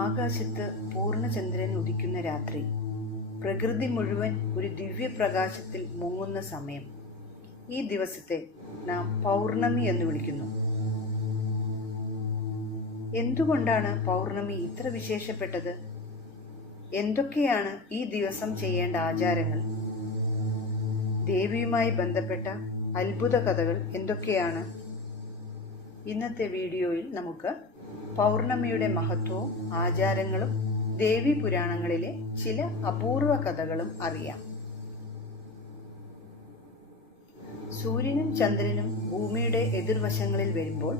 ആകാശത്ത് പൂർണ്ണചന്ദ്രൻ ഉദിക്കുന്ന രാത്രി, പ്രകൃതി മുഴുവൻ ഒരു ദിവ്യപ്രകാശത്തിൽ മുങ്ങുന്ന സമയം. ഈ ദിവസത്തെ നാം പൗർണമി എന്ന് വിളിക്കുന്നു. എന്തുകൊണ്ടാണ് പൗർണമി ഇത്ര വിശേഷപ്പെട്ടത്? എന്തൊക്കെയാണ് ഈ ദിവസം ചെയ്യേണ്ട ആചാരങ്ങൾ? ദേവിയുമായി ബന്ധപ്പെട്ട അത്ഭുത കഥകൾ എന്തൊക്കെയാണ്? ഇന്നത്തെ വീഡിയോയിൽ നമുക്ക് പൗർണമിയുടെ മഹത്വവും ആചാരങ്ങളും ദേവി പുരാണങ്ങളിലെ ചില അപൂർവ കഥകളും അറിയാം. സൂര്യനും ചന്ദ്രനും ഭൂമിയുടെ എതിർവശങ്ങളിൽ വരുമ്പോൾ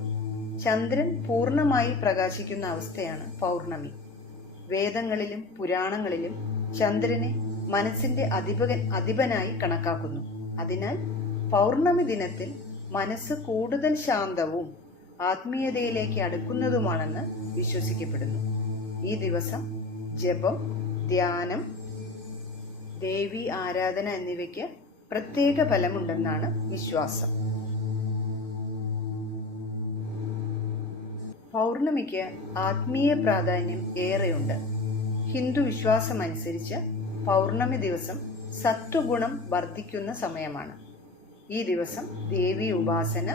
ചന്ദ്രൻ പൂർണ്ണമായി പ്രകാശിക്കുന്ന അവസ്ഥയാണ് പൗർണമി. വേദങ്ങളിലും പുരാണങ്ങളിലും ചന്ദ്രനെ മനസ്സിന്റെ അധിപനായി കണക്കാക്കുന്നു. അതിനാൽ പൗർണമി ദിനത്തിൽ മനസ്സ് കൂടുതൽ ശാന്തവും ആത്മീയതയിലേക്ക് അടുക്കുന്നതുമാണെന്ന് വിശ്വസിക്കപ്പെടുന്നു. ഈ ദിവസം ജപം, ധ്യാനം, ദേവി ആരാധന എന്നിവയ്ക്ക് പ്രത്യേക ഫലമുണ്ടെന്നാണ് വിശ്വാസം. പൗർണമിക്ക് ആത്മീയ പ്രാധാന്യം ഏറെയുണ്ട്. ഹിന്ദു വിശ്വാസമനുസരിച്ച് പൗർണമി ദിവസം സത്വഗുണം വർദ്ധിക്കുന്ന സമയമാണ്. ഈ ദിവസം ദേവി ഉപാസന,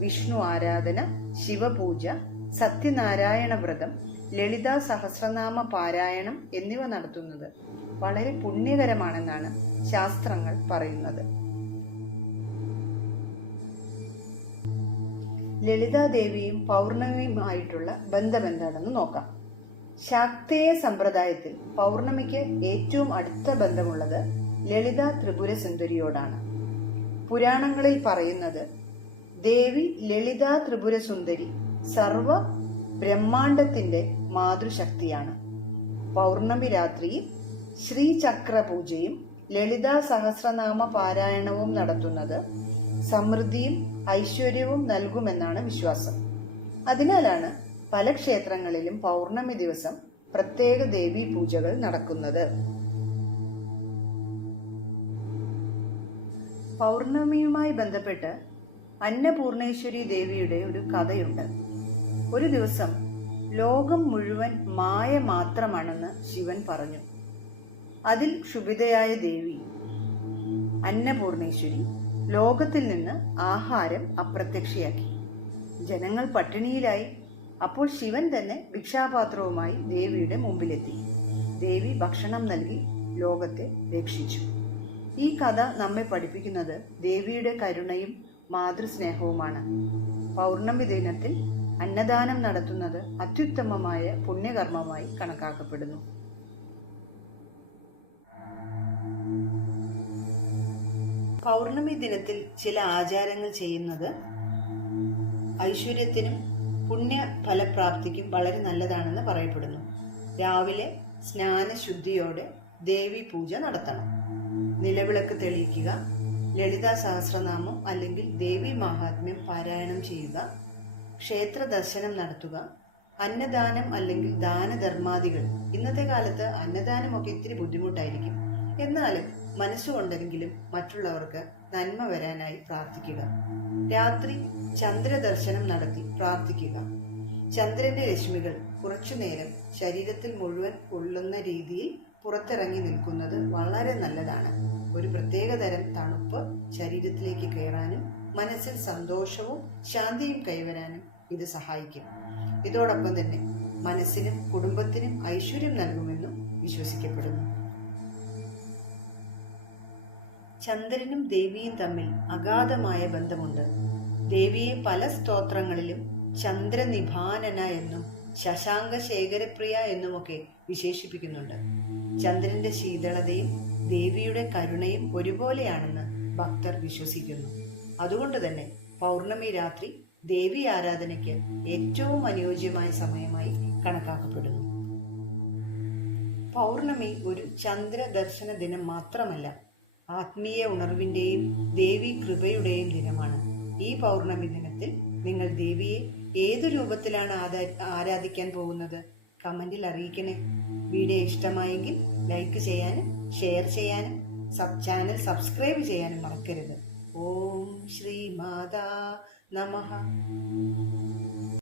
വിഷ്ണു ആരാധന, ശിവപൂജ, സത്യനാരായണ വ്രതം, ലളിതാ സഹസ്രനാമ പാരായണം എന്നിവ നടത്തുന്നത് വളരെ പുണ്യകരമാണെന്നാണ് ശാസ്ത്രങ്ങൾ പറയുന്നത്. ലളിതാദേവിയും പൗർണമിയുമായിട്ടുള്ള ബന്ധമെന്താണെന്ന് നോക്കാം. ശാക്തേയ സമ്പ്രദായത്തിൽ പൗർണമിക്ക് ഏറ്റവും അടുത്ത ബന്ധമുള്ളത് ലളിതാ ത്രിപുര സുന്ദരിയോടാണ്. പുരാണങ്ങളിൽ പറയുന്നത് ദേവി ലളിതാ ത്രിപുര സുന്ദരി സർവ ബ്രഹ്മാണ്ഡത്തിന്റെ മാതൃശക്തിയാണ്. പൗർണമി രാത്രിയിൽ ശ്രീചക്ര പൂജയും ലളിതാ സഹസ്രനാമ പാരായണവും നടത്തുന്നത് സമൃദ്ധിയും ഐശ്വര്യവും നൽകുമെന്നാണ് വിശ്വാസം. അതിനാലാണ് പല ക്ഷേത്രങ്ങളിലും പൗർണമി ദിവസം പ്രത്യേക ദേവീ പൂജകൾ നടക്കുന്നത്. പൗർണമിയുമായി ബന്ധപ്പെട്ട് അന്നപൂർണേശ്വരി ദേവിയുടെ ഒരു കഥയുണ്ട്. ഒരു ദിവസം ലോകം മുഴുവൻ മായ മാത്രമാണെന്ന് ശിവൻ പറഞ്ഞു. അതിൽ ക്ഷുഭിതയായ ദേവി അന്നപൂർണേശ്വരി ലോകത്തിൽ നിന്ന് ആഹാരം അപ്രത്യക്ഷയാക്കി. ജനങ്ങൾ പട്ടിണിയിലായി. അപ്പോൾ ശിവൻ തന്നെ ഭിക്ഷാപാത്രവുമായി ദേവിയുടെ മുമ്പിലെത്തി. ദേവി ഭക്ഷണം നൽകി ലോകത്തെ രക്ഷിച്ചു. ഈ കഥ നമ്മെ പഠിപ്പിക്കുന്നത് ദേവിയുടെ കരുണയും മാതൃസ്നേഹവുമാണ്. പൗർണമി ദിനത്തിൽ അന്നദാനം നടത്തുന്നത് അത്യുത്തമമായ പുണ്യകർമ്മമായി കണക്കാക്കപ്പെടുന്നു. പൗർണമി ദിനത്തിൽ ചില ആചാരങ്ങൾ ചെയ്യുന്നത് ഐശ്വര്യത്തിനും പുണ്യഫലപ്രാപ്തിക്കും വളരെ നല്ലതാണെന്ന് പറയപ്പെടുന്നു. രാവിലെ സ്നാനശുദ്ധിയോടെ ദേവി പൂജ നടത്തണം. നിലവിളക്ക് തെളിയിക്കുക, ലളിതാ സഹസ്രനാമം അല്ലെങ്കിൽ ദേവി മഹാത്മ്യം പാരായണം ചെയ്യുക, ക്ഷേത്ര ദർശനം നടത്തുക, അന്നദാനം അല്ലെങ്കിൽ ദാനധർമാദികൾ. ഇന്നത്തെ കാലത്ത് അന്നദാനമൊക്കെ ഇത്തിരി ബുദ്ധിമുട്ടായിരിക്കും. എന്നാലും മനസ്സുകൊണ്ടെങ്കിലും മറ്റുള്ളവർക്ക് നന്മ വരാനായി പ്രാർത്ഥിക്കുക. രാത്രി ചന്ദ്രദർശനം നടത്തി പ്രാർത്ഥിക്കുക. ചന്ദ്രന്റെ രശ്മികൾ കുറച്ചുനേരം ശരീരത്തിൽ മുഴുവൻ കൊള്ളുന്ന രീതിയിൽ പുറത്തിറങ്ങി നിൽക്കുന്നത് വളരെ നല്ലതാണ്. ഒരു പ്രത്യേകതരം തണുപ്പ് ശരീരത്തിലേക്ക് കയറാനും മനസ്സിൽ സന്തോഷവും ശാന്തിയും കൈവരാനും ഇത് സഹായിക്കും. ഇതോടൊപ്പം തന്നെ മനസ്സിനും കുടുംബത്തിനും ഐശ്വര്യം നൽകുമെന്നും വിശ്വസിക്കപ്പെടുന്നു. ചന്ദ്രനും ദേവിയും തമ്മിൽ അഗാധമായ ബന്ധമുണ്ട്. ദേവിയെ പല സ്തോത്രങ്ങളിലും ചന്ദ്രനിഭാനന എന്നും ശശാങ്ക ശേഖരപ്രിയ എന്നുമൊക്കെ വിശേഷിപ്പിക്കുന്നുണ്ട്. ചന്ദ്രന്റെ ശീതളതയും ദേവിയുടെ കരുണയും ഒരുപോലെയാണെന്ന് ഭക്തർ വിശ്വസിക്കുന്നു. അതുകൊണ്ട് തന്നെ പൗർണമി രാത്രി ദേവി ആരാധനയ്ക്ക് ഏറ്റവും അനുയോജ്യമായ സമയമായി കണക്കാക്കപ്പെടുന്നു. പൗർണമി ഒരു ചന്ദ്ര ദർശന ദിനം മാത്രമല്ല, ആത്മീയ ഉണർവിന്റെയും ദേവി കൃപയുടെയും ദിനമാണ്. ഈ പൗർണമി ദിനത്തിൽ നിങ്ങൾ ദേവിയെ ഏതു രൂപത്തിലാണ് ആരാധിക്കാൻ പോകുന്നത്? കമന്റിൽ അറിയിക്കണേ. വീഡിയോ ഇഷ്ടമായെങ്കിൽ ലൈക്ക് ചെയ്യാനും ഷെയർ ചെയ്യാനും ചാനൽ സബ്സ്ക്രൈബ് ചെയ്യാനും മറക്കരുത്. ഓം ശ്രീ മാതാ നമഃ.